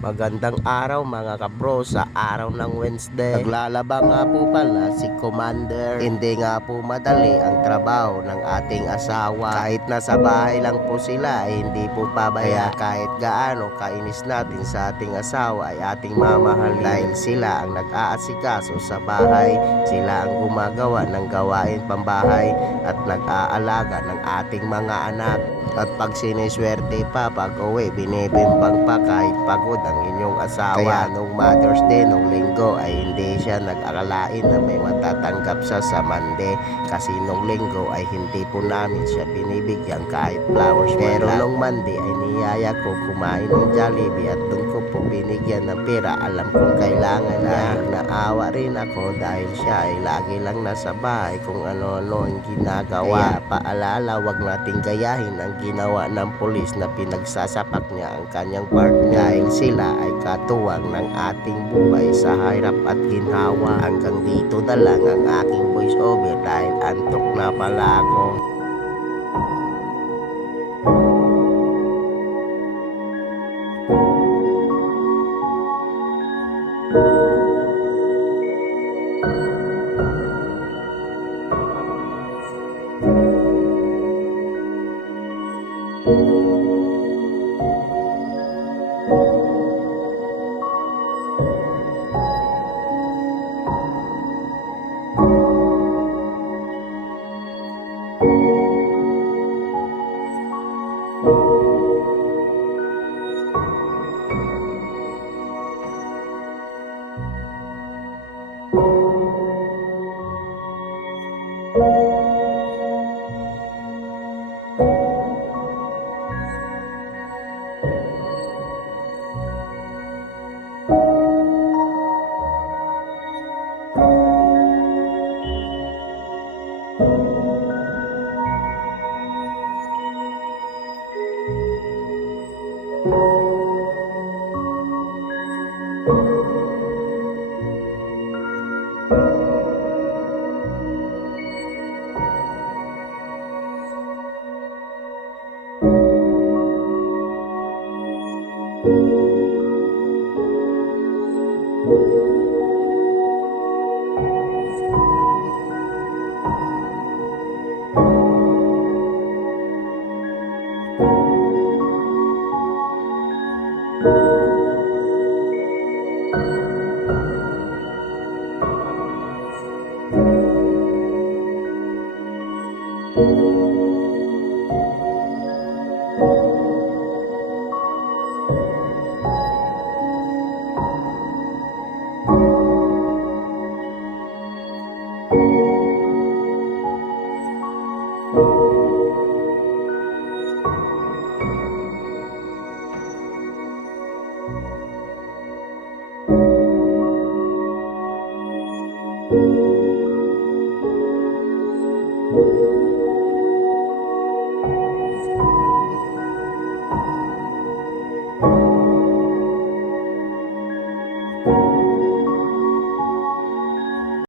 Magandang araw mga kabro sa araw ng Wednesday. Naglalaba nga po pala si Commander. Hindi nga po madali ang trabaho ng ating asawa. Kahit nasa bahay lang po sila ay hindi po pabaya. Kahit gaano kainis natin sa ating asawa ay ating mamahalin. Dahil sila ang nag-aasikaso sa bahay. Sila ang gumagawa ng gawain pambahay at nag-aalaga ng ating mga anak. At pag siniswerte pa, pag uwi, binibimbang pa kahit pagod ang inyong asawa. Kaya nung Mother's Day, nung linggo, ay hindi siya nag-akalain na may matatanggap siya sa Monday. Kasi nung linggo ay hindi po namin siya binibigyan kahit flowers. Pero nung Monday ay niyaya ko kumain ng Jollibee at doon ko po binigyan ng pera. Alam kong kailangan niya. Naawa rin ako dahil siya ay lagi lang nasa bahay kung ano-ano ang ginagawa. Kaya paalala, wag nating gayahin ang ginawa ng pulis na pinagsasapak niya ang kanyang partner dahil sila ay katuwang ng ating buhay sa hirap at ginhawa. Hanggang dito na lang ang aking voice over dahil antok na pala ako.